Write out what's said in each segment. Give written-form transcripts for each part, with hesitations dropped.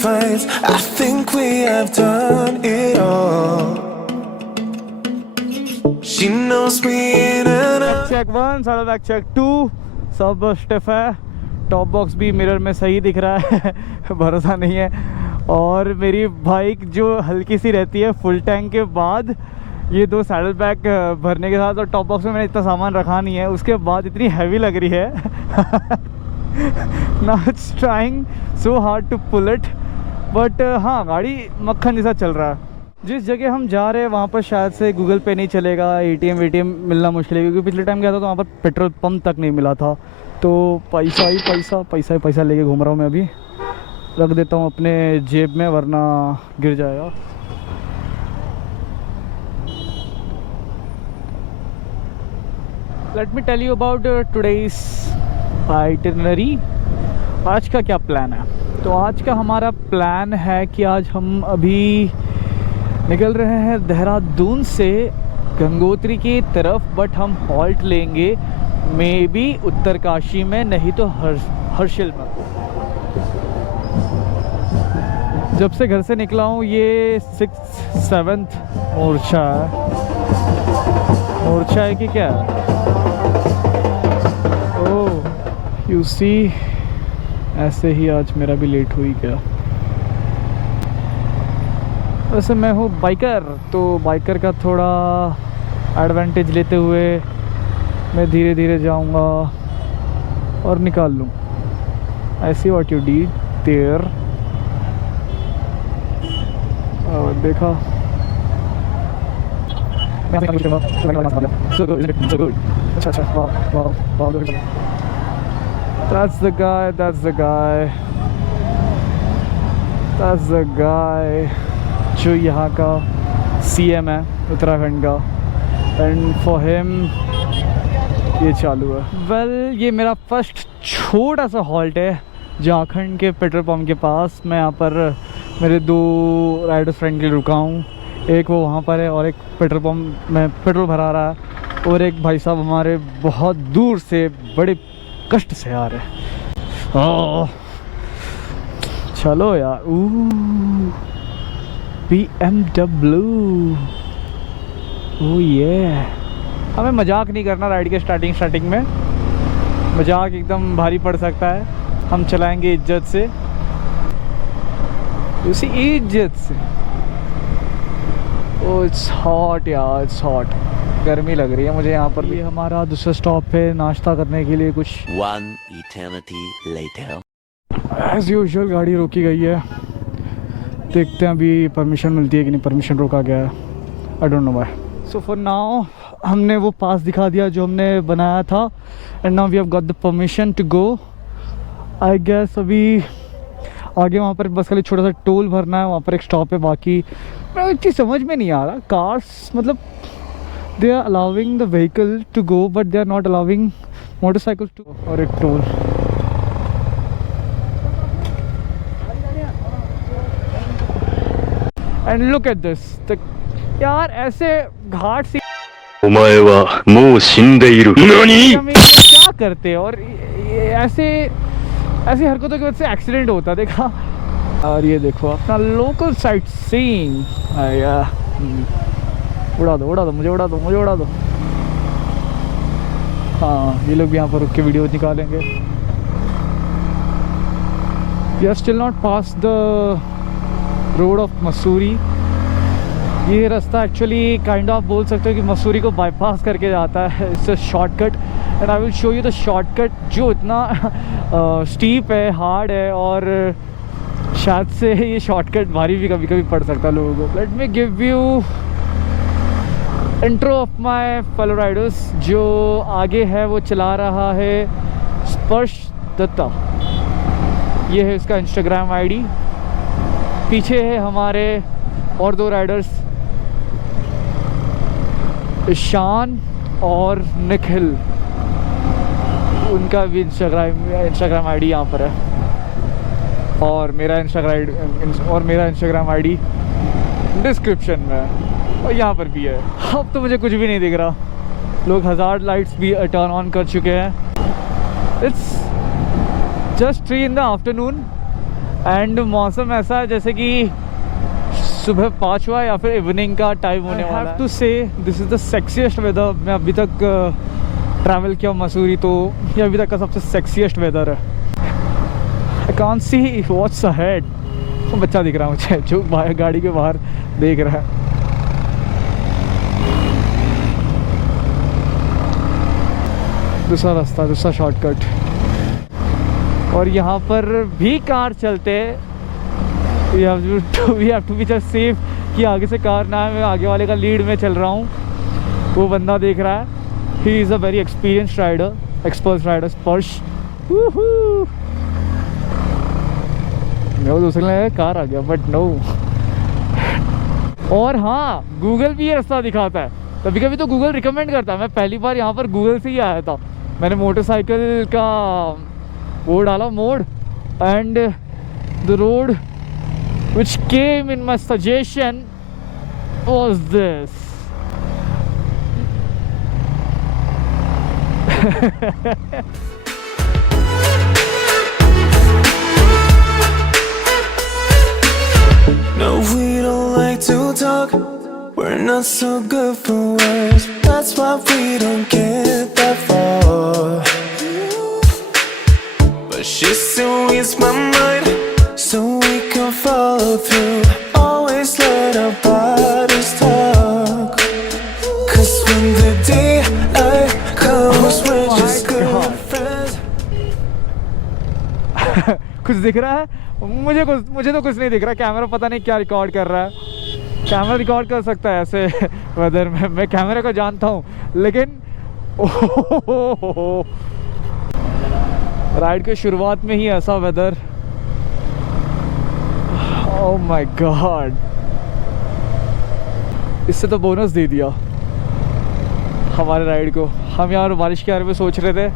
fights. I think we have done it all. She knows me in and out. Check 1, सारा back check 2, सब stiff है। Top box भी mirror में सही दिख रहा है भरोसा नहीं है। और मेरी बाइक जो हल्की सी रहती है फुल टैंक के बाद, ये 2 सैडल बैग भरने के साथ और टॉप बॉक्स में मैंने इतना सामान रखा नहीं है, उसके बाद इतनी हैवी लग रही है now it's trying so hard to pull it, but हाँ गाड़ी मक्खन जैसा चल रहा है। जिस जगह हम जा रहे हैं वहाँ पर शायद से गूगल पे नहीं चलेगा, ATM मिलना मुश्किल है, क्योंकि पिछले टाइम गया था तो वहाँ पर पेट्रोल पंप तक नहीं मिला था। तो पैसा ही पैसा लेके घूम रहा हूँ मैं अभी। रख देता हूँ अपने जेब में वरना गिर जाएगा। Let me tell you about today's itinerary. आज का क्या प्लान है? तो आज का हमारा प्लान है कि आज हम अभी निकल रहे हैं देहरादून से गंगोत्री की तरफ, बट हम हॉल्ट लेंगे मे बी उत्तरकाशी में, नहीं तो हर्षिल में। जब से घर से निकला हूँ ये 6th-7th मोर्चा है कि क्या? ओह यू सी, ऐसे ही आज मेरा भी लेट हुई क्या। वैसे मैं हूँ बाइकर, तो बाइकर का थोड़ा एडवांटेज लेते हुए मैं धीरे धीरे जाऊँगा और निकाल लूँ। I see what you did there. और देखा that's the guy जो यहाँ का CM है उत्तराखंड का, एंड फॉर हिम ये चालू है। वेल ये मेरा फर्स्ट छोटा सा हॉल्ट है झारखंड के पेट्रोल पंप के पास। मैं यहाँ पर मेरे 2 राइडर फ्रेंड के लिए रुका हूँ, एक वो वहाँ पर है और एक पेट्रोल पंप में पेट्रोल भरा रहा है, और एक भाई साहब हमारे बहुत दूर से बड़े कष्ट से आ रहे हैं। चलो यार, BMW, ओह ये हमें मजाक नहीं करना राइड के स्टार्टिंग में, मजाक एकदम भारी पड़ सकता है। हम चलाएंगे इज्जत से, उसी इज्जत से। ओह इट्स हॉट यार, इट्स हॉट, गर्मी लग रही है मुझे यहाँ पर भी। हमारा दूसरा स्टॉप है नाश्ता करने के लिए कुछ। 1 eternity later. एज यूजुअल गाड़ी रोकी गई है, देखते हैं अभी परमिशन मिलती है कि नहीं। परमिशन रोका गया है, I don't know why. So for now हमने वो पास दिखा दिया जो हमने बनाया था, and now we have got the permission to go. I guess अभी आगे वहाँ पर बस खाली छोटा सा टोल भरना है, वहाँ पर एक स्टॉप है। बाकी एक चीज़ समझ में नहीं आ रहा, कार्स मतलब they are allowing the vehicle to go but they are not allowing motorcycle to. और एक toll, and look at this यार, ऐसे घाट सी お前はもう死んでいる。何? क्या करते हैं, और ऐसी हरकतों की वजह से एक्सीडेंट होता देखा। और ये देखो अपना लोकल साइट सीइंग, उड़ा दो मुझे, उड़ा दो। हाँ ये लोग भी यहाँ पर रुक के वीडियो निकालेंगे। We are still not pass the road of Mussoorie. ये रास्ता एक्चुअली काइंड ऑफ बोल सकते हो कि मसूरी को बाईपास करके जाता है। It's a shortcut, and I will show you the shortcut जो इतना स्टीप है, हार्ड है, और शायद से ये शॉर्टकट भारी भी कभी कभी पड़ सकता है लोगों को। Let me give you intro of my fellow Riders. जो आगे है वो चला रहा है स्पर्श दत्ता, ये है इसका इंस्टाग्राम आईडी। पीछे है हमारे और 2 राइडर्स, ईशान और निखिल, उनका भी इंस्टाग्राम आईडी यहाँ पर है, और मेरा इंस्टाग्राम आईडी डिस्क्रिप्शन में है, और यहाँ पर भी है। अब तो मुझे कुछ भी नहीं दिख रहा, लोग हज़ार लाइट्स भी टर्न ऑन कर चुके हैं। It's just 3 in the afternoon, and मौसम ऐसा है जैसे कि सुबह 5 हुआ या फिर इवनिंग का टाइम होने वाला है। To say this is the sexiest weather. मैं अभी तक ट्रैवल किया मसूरी, तो ये अभी तक का सबसे सेक्सीएस्ट वेदर है। I can't see what's ahead. वो बच्चा दिख रहा है मुझे जो गाड़ी के बाहर देख रहा है। दूसरा रास्ता, दूसरा शॉर्टकट। और यहाँ पर भी कार चलते we have to be just safe कि आगे से कार ना है। मैं आगे वाले का लीड में चल रहा हूँ, वो बंदा देख रहा है। He is a very experience rider, expert rider Sparsh. मैं दूसरे लगा कार आ गया, बट नो। और हाँ, गूगल भी ये रास्ता दिखाता है। कभी कभी तो गूगल रिकमेंड करता है। मैं पहली बार यहाँ पर गूगल से ही आया था। मैंने मोटरसाइकिल का वो डाला mode, and the road which came in my suggestion was this. No, we don't like to talk. We're not so good for words. That's why we don't get that far. But she still reads my mind, so we can follow through. Always let our bodies talk. 'Cause when the daylight comes, we're just good friends. कुछ दिख रहा है? मुझे तो कुछ नहीं दिख रहा। कैमरा पता नहीं क्या रिकॉर्ड कर रहा है। कैमरा रिकॉर्ड कर सकता है ऐसे वेदर में। मैं कैमरे को जानता हूँ, लेकिन राइड के शुरुआत में ही ऐसा वेदर। ओह माय गॉड, इससे तो बोनस दे दिया हमारे राइड को। हम यार बारिश के बारे में सोच रहे थे,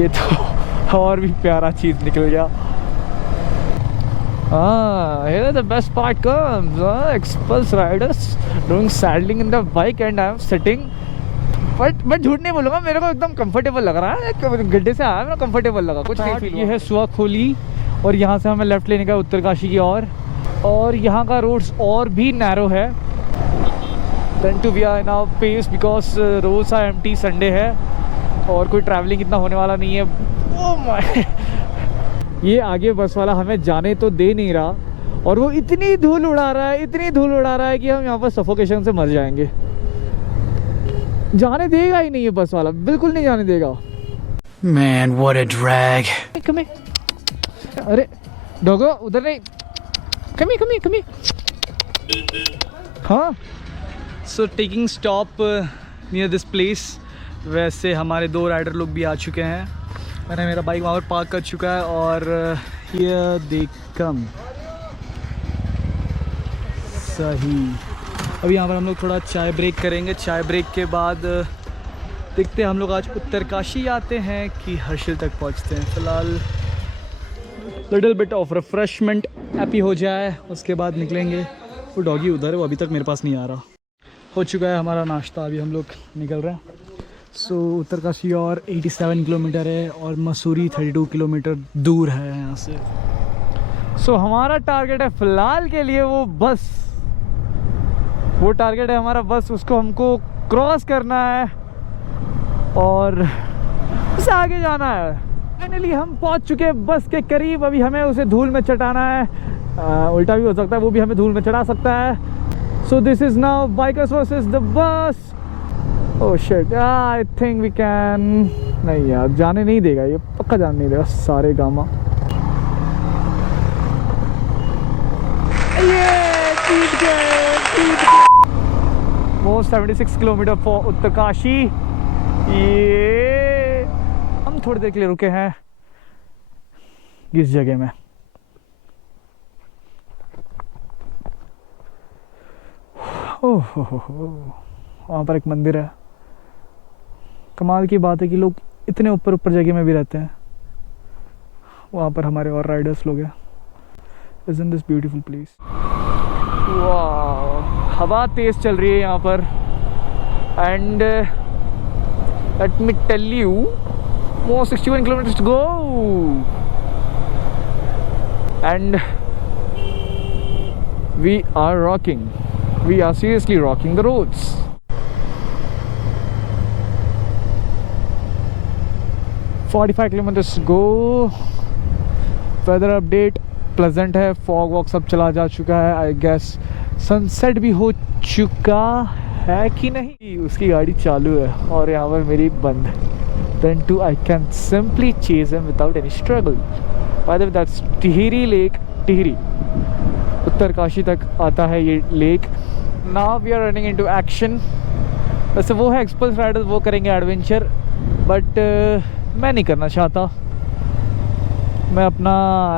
ये तो और भी प्यारा चीज़ निकल गया। Here the best part comes. Express riders doing saddling in the bike and I am sitting. But मैं झूठ नहीं बोलूँगा, मेरे को एकदम कंफर्टेबल लग रहा है। गड्ढे से आया, मेरा कंफर्टेबल लगा, कुछ नहीं फील। ये है सुआखोली और यहाँ से हमें लेफ़्ट लेने का उत्तरकाशी की और यहाँ का रोड्स और भी नैरो है। Then too we are now pace because roads are empty, Sunday है और कोई ट्रैवलिंग इतना होने वाला नहीं है। ओह माय, ये आगे बस वाला हमें जाने तो दे नहीं रहा और वो इतनी धूल उड़ा रहा है, इतनी धूल उड़ा रहा है कि हम यहाँ पर सफोकेशन से मर जाएंगे। जाने देगा ही नहीं ये बस वाला, बिल्कुल नहीं जाने देगा। Man, what a drag. कमी, अरे डॉगो उधर नहीं, कमी कमी कमी। हाँ, so taking stop near this place. वैसे हमारे 2 राइडर लोग भी आ चुके हैं। मैंने मेरा बाइक वहाँ पर पार्क कर चुका है और हियर दे कम। सही, अभी यहाँ पर हम लोग थोड़ा चाय ब्रेक करेंगे। चाय ब्रेक के बाद देखते हैं हम लोग आज उत्तरकाशी आते हैं कि हर्षिल तक पहुँचते हैं। फ़िलहाल little bit of refreshment happy हो जाए, उसके बाद निकलेंगे। वो डॉगी उधर है, वो अभी तक मेरे पास नहीं आ रहा। हो चुका है हमारा नाश्ता, अभी हम लोग निकल रहे हैं। सो उत्तरकाशी और 87 किलोमीटर है और मसूरी 32 किलोमीटर दूर है यहाँ से। सो हमारा टारगेट है फ़िलहाल के लिए वो बस, वो टारगेट है हमारा बस। उसको हमको क्रॉस करना है और उससे आगे जाना है। फाइनली हम पहुंच चुके हैं बस के करीब। अभी हमें उसे धूल में चटाना है, उल्टा भी हो सकता है, वो भी हमें धूल में चढ़ा सकता है। So this is now bikers versus the bus. Oh shit, I think we can, नहीं यार जाने नहीं देगा ये, पक्का जाने नहीं देगा। सारे गामा वो 76 किलोमीटर फॉर उत्तरकाशी। ये हम थोड़ी देर के लिए रुके हैं इस जगह में। ओह वहाँ पर एक मंदिर है। कमाल की बात है कि लोग इतने ऊपर ऊपर जगह में भी रहते हैं। वहाँ पर हमारे और राइडर्स लोग हैं। Isn't this beautiful place? वाह, हवा तेज़ चल रही है यहाँ पर। And let me tell you, more 61 kilometers to go. and we are rocking. We are seriously rocking the roads. $45 kilometers to go. Weather update pleasant है, fog वॉग सब चला जा चुका है. I guess सनसेट भी हो चुका है कि नहीं. उसकी गाड़ी चालू है और यहाँ पर मेरी बंद. Then too I can simply chase him without any struggle. By the way, that's Tehri lake. Tehri Uttarkashi तक आता है ये lake. Now we are running into action. वैसे वो है एक्सप्रेस राइडर्स, वो करेंगे एडवेंचर, बट मैं नहीं करना चाहता. मैं अपना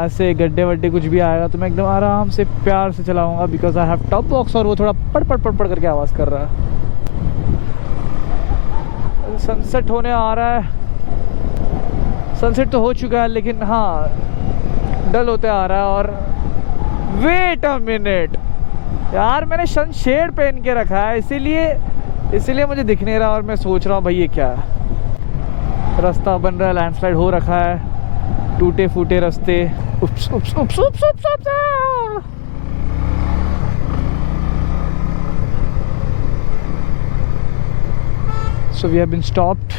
ऐसे गड्ढे वड्ढे कुछ भी आएगा तो मैं एकदम आराम से प्यार से चलाऊंगा, because I have top box और वो थोड़ा पड़ पड़ पड़ पड़ करके आवाज़ कर रहा है. सनसेट होने आ रहा है. सनसेट तो हो चुका है लेकिन हाँ डल होते आ रहा है. और वेट अ मिनट यार, मैंने सनशेड पहन के रखा है इसीलिए मुझे दिख नहीं रहा. और मैं सोच रहा हूँ भाई ये क्या है. रास्ता बन रहा है, लैंडस्लाइड हो रखा है, टूटे फूटे रास्ते. उप्स उप्स उप्स उप्स उप्स उप्स. So we have been stopped.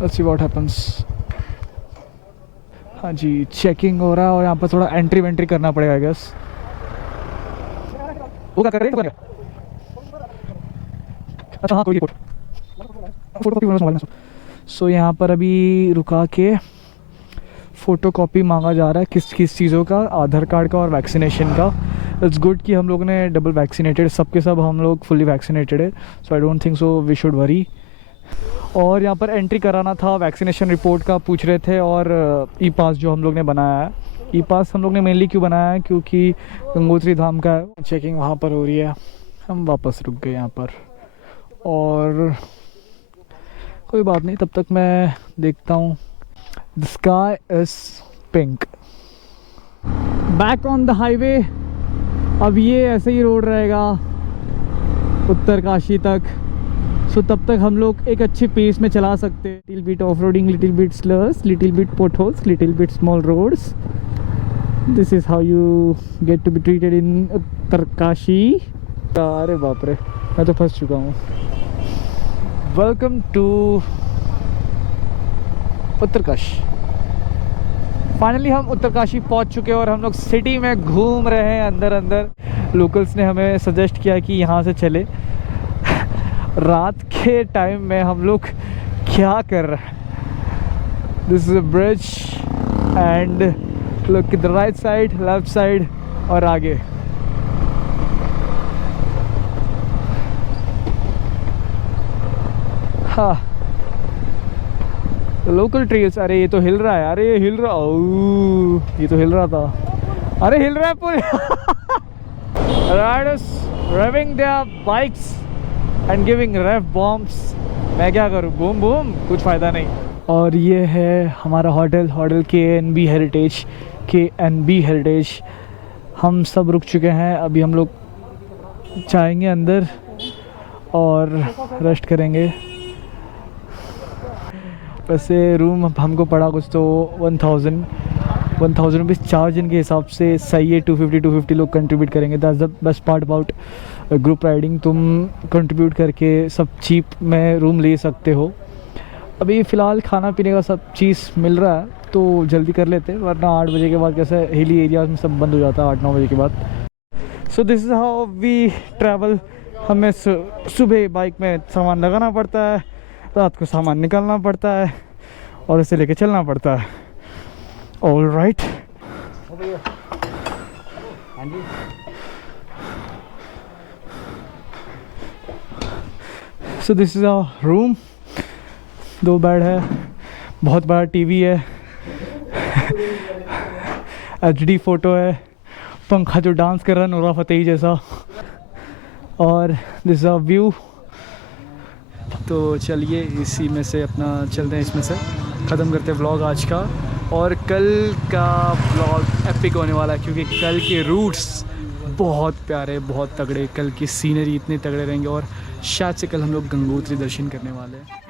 Let's see what happens. हाँ जी, चेकिंग हो रहा है और यहाँ पर थोड़ा एंट्री वेंट्री करना पड़ेगा आई गेस. वो क्या कर रहे हैं? अच्छा हाँ, कोई फोटो कॉपी मोबाइल में. सो यहाँ पर अभी रुका के फ़ोटो कॉपी मांगा जा रहा है. किस चीज़ों का? आधार कार्ड का और वैक्सीनेशन का. इट्स गुड कि हम लोग ने डबल वैक्सीनेटेड, सबके सब हम लोग फुली वैक्सीनेटेड है. So I don't think so we should worry. और यहाँ पर एंट्री कराना था, वैक्सीनेशन रिपोर्ट का पूछ रहे थे, और ई पास जो हम लोग ने बनाया है. ई पास हम लोग ने मेनली क्यों बनाया है? क्योंकि गंगोत्री धाम का है. चेकिंग वहाँ पर हो रही है. हम वापस रुक गए यहाँ पर, और कोई बात नहीं, तब तक मैं देखता हूँ. The sky is pink. Back on the highway. अब ये ऐसे ही रोड रहेगा उत्तरकाशी तक. सो तब तक हम लोग एक अच्छी पेस में चला सकते हैं. Little bit of roading, little bit slurs, little bit potholes, little bit small roads. This is how you get to be treated in Uttarkashi. अरे बाप रे, मैं तो फंस चुका हूँ. Welcome to Uttarkashi. फाइनली हम उत्तरकाशी पहुंच चुके हैं और हम लोग सिटी में घूम रहे हैं अंदर. लोकल्स ने हमें सजेस्ट किया कि यहाँ से चले. रात के टाइम में हम लोग क्या कर रहे हैं? This is a bridge and look the right side, left side और आगे. हाँ, लोकल ट्रेल्स. अरे ये तो हिल रहा है. अरे ये हिल रहा. ओह, ये तो हिल रहा था. अरे हिल रहा है पूरे. Riders revving their bikes and giving rev bombs. मैं क्या करूँ? बूम बूम, कुछ फ़ायदा नहीं. और ये है हमारा होटल KNB हेरिटेज. हम सब रुक चुके हैं. अभी हम लोग जाएंगे अंदर और रेस्ट करेंगे. वैसे रूम हमको पड़ा कुछ तो 1000 रुपीज़ चार्ज इनके हिसाब से सही है. 250 लोग कंट्रीब्यूट करेंगे. That's the best part about group riding. तुम कंट्रीब्यूट करके सब चीप में रूम ले सकते हो. अभी फ़िलहाल खाना पीने का सब चीज़ मिल रहा है तो जल्दी कर लेते हैं, वरना 8 बजे के बाद कैसे हिली एरियाज में सब बंद हो जाता है 8-9 बजे के बाद. So this is how we travel. हमें सुबह बाइक में सामान लगाना पड़ता है, रात को सामान निकालना पड़ता है और इसे लेके चलना पड़ता है. All right. So this is our room. 2 bed है, बहुत बड़ा टीवी है, HD फोटो है, पंखा जो डांस कर रहा है नूरा फतेही जैसा, और दिस इज़ आवर व्यू. तो चलिए इसी में से अपना चलते हैं, इसमें से ख़त्म करते हैं व्लॉग आज का. और कल का व्लॉग एपिक होने वाला है क्योंकि कल के रूट्स बहुत प्यारे, बहुत तगड़े. कल की सीनरी इतने तगड़े रहेंगे और शायद से कल हम लोग गंगोत्री दर्शन करने वाले हैं.